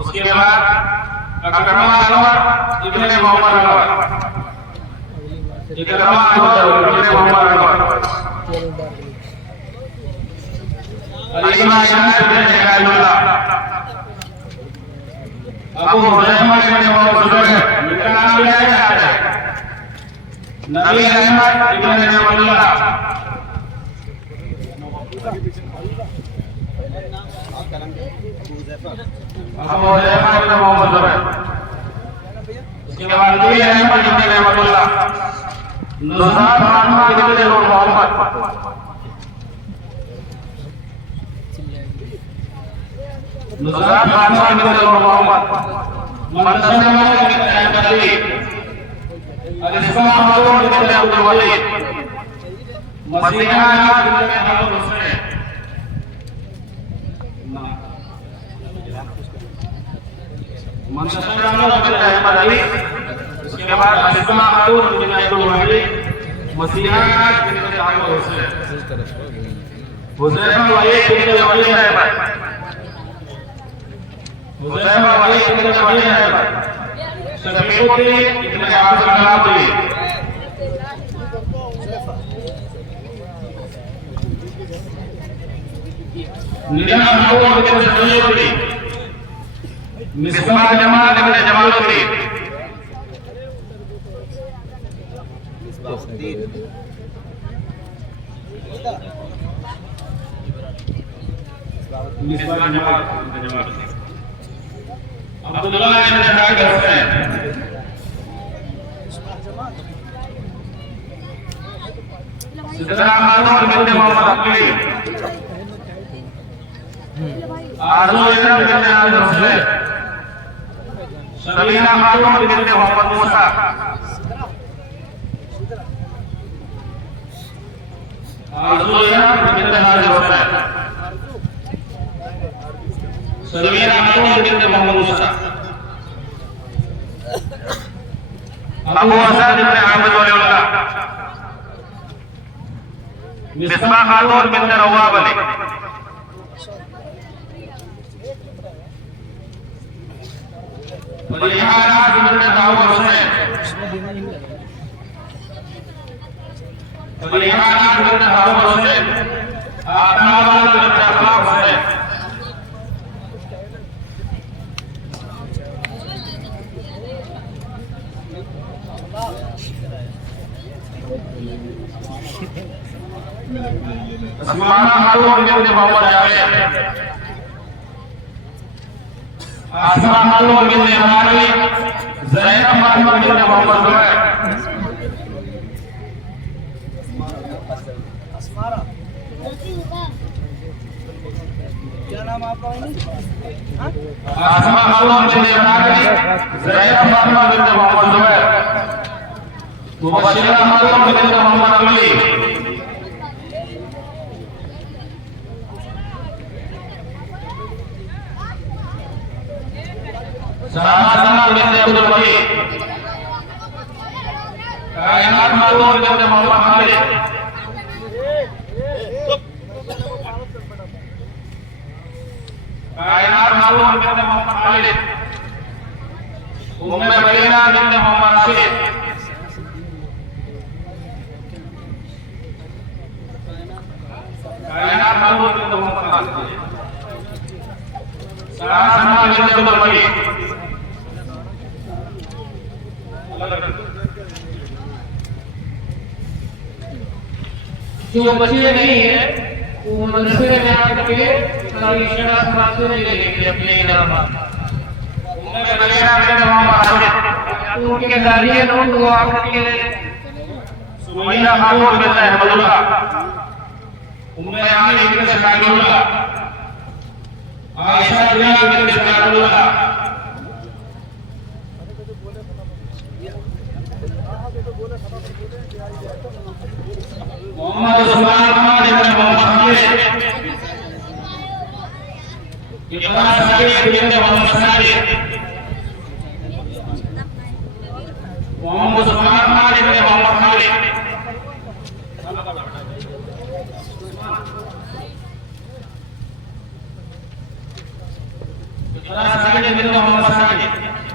उसके बाद अकरमा अनवर इब्ने मोहम्मद अनवर, इकरमा अनवर इब्ने मोहम्मद अनवर, अलीमा शहर इब्ने जलालुल्लाह, अबू हुज़ैमा इब्ने मोहम्मद ज़ुबैर, इनका नाम लिया है, नबी अहमद इब्ने नबीउल्लाह, अबू हुज़ैमा इब्ने मोहम्मद ज़ुबैर, उसके बाद नबी अहमद इब्ने नबीउल्लाह, नुज़ात मोहम्मद इब्ने मोहम्मद, नुज़ात मोहम्मद इब्ने मोहम्मद, मनसमा इब्ने अहमदी, अलिस्मा खातून इब्ने अब्दुल वलीद, मसीहा इब्ने अहमद हुसैन, मनसमा इब्ने अहमद अली, उसके बाद अलिस्मा खातून इब्ने अब्दुल वलीद, मसीहा इब्ने अहमद हुसैन, हुज़ैफा वलीद इब्ने वलीद अहमद, हुज़ैफा वलीद इब्ने वलीद अहमद, शफीउद्दीन इब्ने अब्दुल कलाम, निज़ाम खातून इब्ने सैयदुद्दीन, मिसबाह जमाल इब्ने जमालुद्दीन, मिसबाह जमाल इब्ने जमालुद्दीन, अब्दुल्लाह इब्ने शाकिर हुसैन, सिद्रा खातून इब्ने मोहम्मद अकली, आरज़ू इब्ने आमिर हुसैन, सबीना खातून इब्ने मोहम्मद मूसा, आरज़ू इब्ने आमिर हुसैन, सबीना खातून इब्ने मोहम्मद मूसा, अबू हसन इब्ने आमिर वलीउल्लाह, मिसबाह खातून इब्ने रवाब अली, रिहाना इब्ने दाऊद हुसैन, रिहाना इब्ने दाऊद हुसैन, आताबा इब्ने अखलाक हुसैन, अस्माना खातून इब्ने मोहम्मद जावेद, आसमा खातून इब्ने इमरानी, ज़ैनब मोहम्मद इब्ने मोहम्मद ज़ुबैर, क्या नाम आपका? आसमा खातून इब्ने इमरानी, ज़ैनब मोहम्मद इब्ने मोहम्मद ज़ुबैर, मुबश्शिरा खातून इब्ने मोहम्मद अली, सलामा इब्ने अब्दुल वलीद, कायनात खातून इब्ने मोहम्मद खालिद, कायनात खातून इब्ने मोहम्मद खालिद, उम्मे मदीना इब्ने मोहम्मद रशीद, कायनात खातून इब्ने मोहम्मद खालिद, सलामा इब्ने अब्दुल वलीद, जो बच्चे नहीं है वो मदरसे में आकर के सारी शराब प्राप्त नहीं लेंगे अपने इनाम, उनके गार्जियन वो आकर के सुमैया खातून इब्ने अहमदुल्लाह, उम्मे आमिर इब्ने शकालुल्लाह, आयशा इब्ने शकालुल्लाह, मोहम्मद उस्मान इब्ने मोहम्मद खालिद, इब्राहिम साकिब इब्ने मोहम्मद साकिब, मोहम्मद उस्मान इब्ने मोहम्मद खालिद, साइड बिन मोहम्मद साइड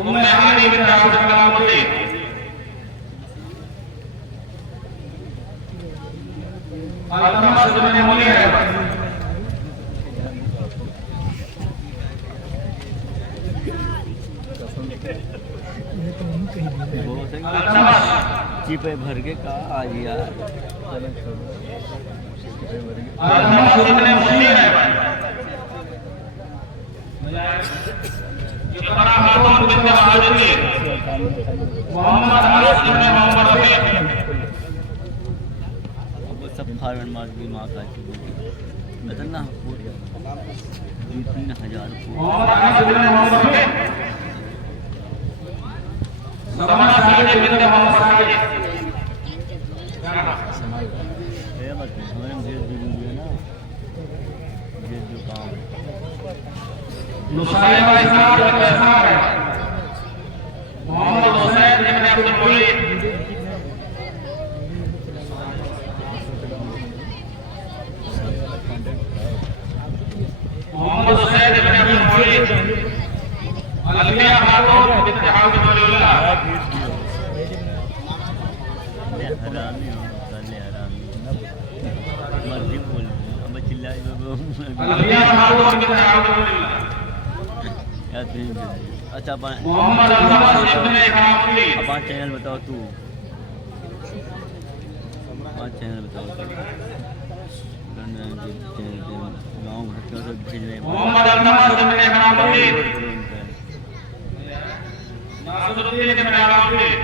उम्मे हानी बिन अब्दुल कलामुद्दीन अल्तमस बिन मुनीर चिपे भर के कहा आज यार अल्तमस बिन मुनीर है ये बड़ा हाथों बिन महाजनी मोहम्मद अनस बिन मोहम्मद रफीक सब फारन मार भी माँ का चुकी बदलना पूरी 3,000 मोहम्मद अनस बिन मोहम्मद रफीक समाना साइड बिन मोहम्मद साइड हमारे जेल भी है ना जेल जो काम नुसाइबा इस्लाम बिन इस्लाम है मोहम्मद हुसैन बिन अब्दुल मुलीद मोहम्मद हुसैन बिन अब्दुल मुलीद अलबिया खातून बिन हाफिज वलीउल्लाह हरामी हो साले हरामी मर्जी बोल अब चिल्लाए अलबिया खातून बिन हाफिज वलीउल्लाह यार अच्छा मोहम्मद अल्तमस बिन इकरामुद्दीन पांच चैनल बताओ तू पांच चैनल बताओ गाँव घर के सब भेज रहे मोहम्मद अल्तमस बिन इकरामुद्दीन नासरुद्दीन बिन अलाउद्दीन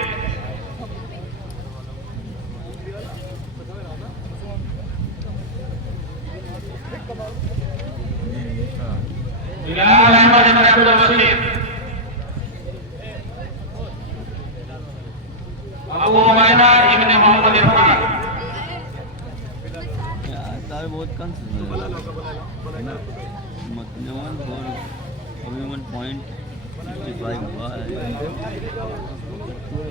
बिलाल अहमद बिन अब्दुल बशीर अबू उबैदा इब्न मोहम्मद इरफान तारे बहुत कम मतनवन और अभी 1.55 हुआ है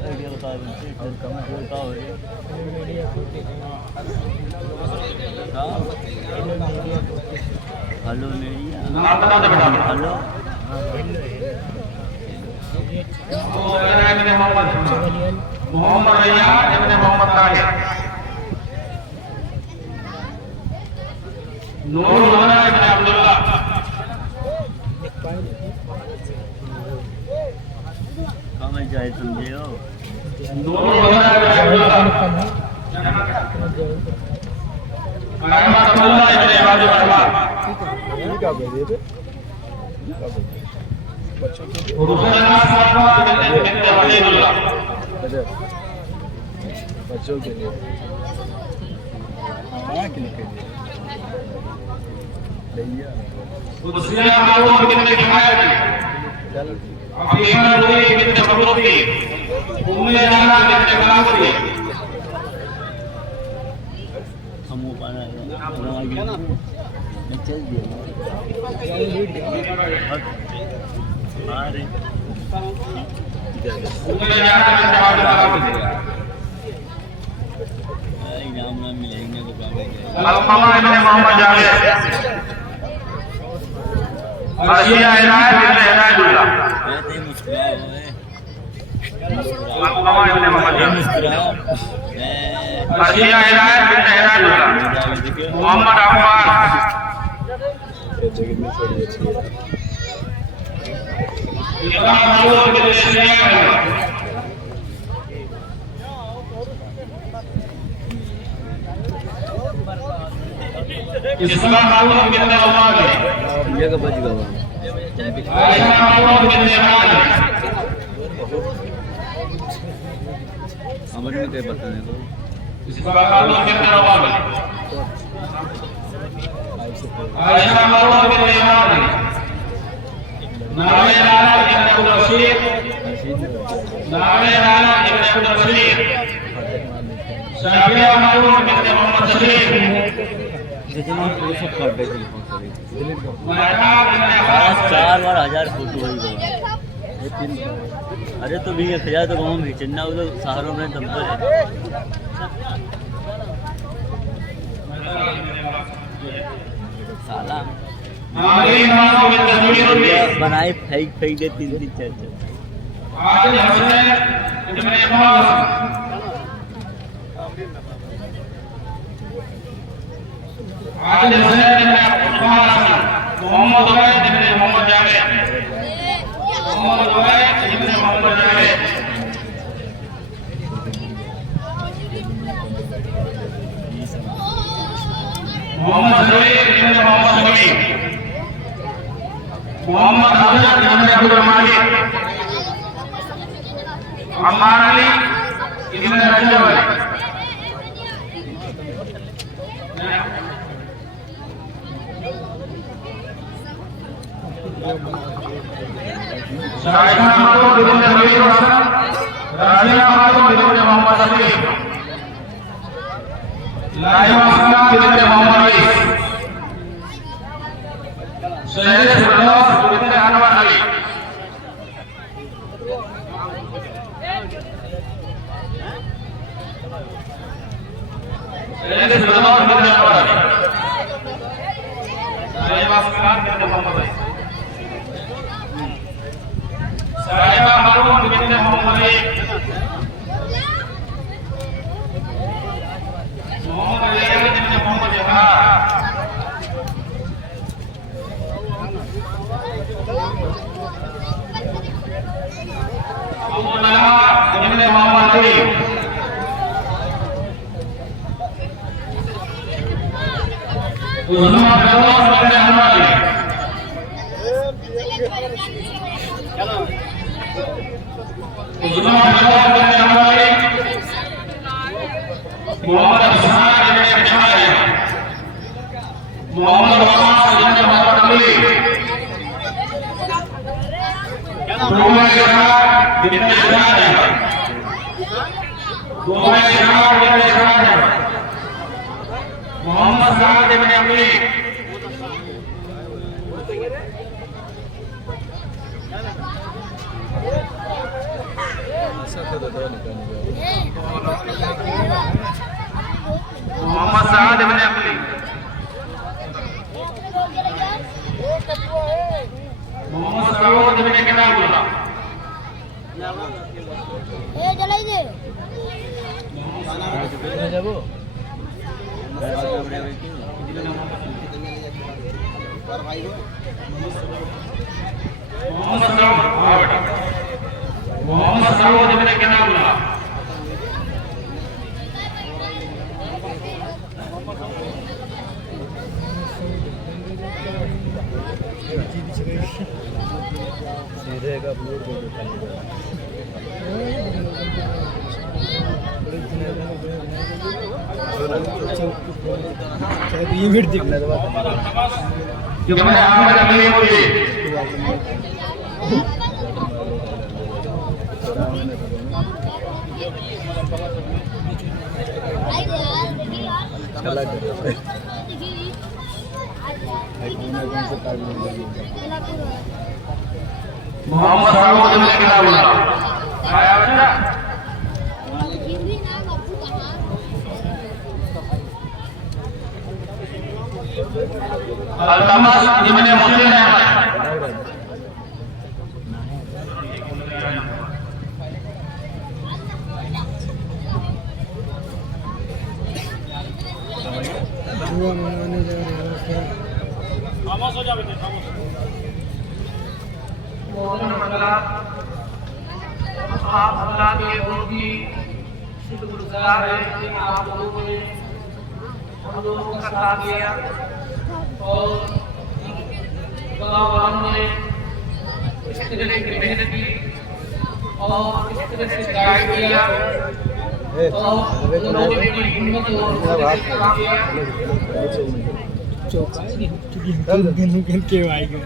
आइडिया बता दो और कम होता हो हेलो मेरिया नाम बता दे बेटा हेलो अबू उबैदा इब्न मोहम्मद रैयान इब्न मोहम्मद ताहिर नूरुल हुदा इब्न अब्दुल्लाह कम जाए समझे हो नूरुल हुदा इब्न अब्दुल्लाह अहमद अब्दुल्लाह इब्न इबादुर रहमान रुसैना साहबा बिन वलीदुल्लाह बच्चों के लिए हाँ के लिए भैया उस्मिया खातून बिन किफायती चल अफीफा लुई बिन फखरुद्दीन उम्मे नाना बिन कलामुद्दीन हम वो पाना आगे चल दिया अरे उम्मे नाना बिन कलामुद्दीन इनाम ना मिलेंगे तो काम है अलकमा इब्न मोहम्मद जावेद रशिया इनायत बिन इनायतुल्लाह कहते मुस्कुराओ अलकमा इब्न मोहम्मद जावेद मुस्कुराओ रशिया इनायत बिन इनायतुल्लाह मोहम्मद अब्बास जगह में थोड़ी अच्छी है इस्लाम खातून बिन इस्माइल इस्लाम खातून बिन अवाद जगह बच गया आयशा खातून बिन इमरान हमारे में क्या बताने को इस्लाम खातून बिन अवाद आयशा खातून बिन इमरान नामे नाना इब्न अब्दुल बशीर नामे नाना इब्न अब्दुल बशीर शाफिया खातून बिन मोहम्मद शरीफ जितना सब कर दे महताब बिन अब्बास 4 बार 1000 फोटो वही गया अरे तो भी 1000 तो गाँव में चन्ना उधर शहरों में दम पर है साला आगे नाम में तस्वीर बनाए फेंक दे 3 4 आदिल हसन इब्न इमाम आदिल हसन इब्न इमाम मोहम्मद उबैद इब्न मोहम्मद जावेद मोहम्मद उबैद इब्न मोहम्मद जावेद मोहम्मद ज़ुबैर इब्न मोहम्मद हमीद मोहम्मद अफजल इब्न अब्दुल मालिक अम्मार अली इब्न रजब शाहिदा खातून इब्न रबीउल हसन राजिया खातून इब्न मोहम्मद सलीम लाइबा खातून इब्न मोहम्मद अली सैयद फिरदौस इब्न अनवर अली सैयद फिरदौस इब्न अनवर अली लाइबा खातून इब्न मोहम्मद अली साहिबा हारून इब्न मोहम्मद अली मोहम्मद अली इब्न मोहम्मद जहार अबू तलहा इब्न मोहम्मद अली उस्मान फिरदौस इब्न अनवर अली उस्मान फिरदौस इब्न अनवर अली मोहम्मद इस्माइल इब्न जमालिया मोहम्मद वकास इब्न मोहम्मद अली मोहम्मद इरफान इब्न जमालिया मोहम्मद इरफान इब्न जमालिया मोहम्मद साद इब्न अली मोहम्मद साद इब्न अली मोहम्मद सऊद इब्न किताबुल्लाह জ্বালাই দে যাব मोहम्मद सऊद इब्न किताबुल्लाह सीधे का अपलोड कर देता है ये वीडियो देखना था इब्न अहमद अली मुल्ली चला कर मोहम्मद सऊद इब्न किताबुल्लाह आया बच्चा अल्तमस इब्न मुस्लिम अहमद खामोश हो जा बेटे खामोश आप अल्लाह के बहुत ही शुक्रगुजार हैं कि आप लोगों ने हम लोगों का साथ दिया और गाँव वालों ने इस तरह की मेहनत की और इस तरह से गाइड किया और लोगों ने बड़ी हिम्मत और काम किया चौका के आएगा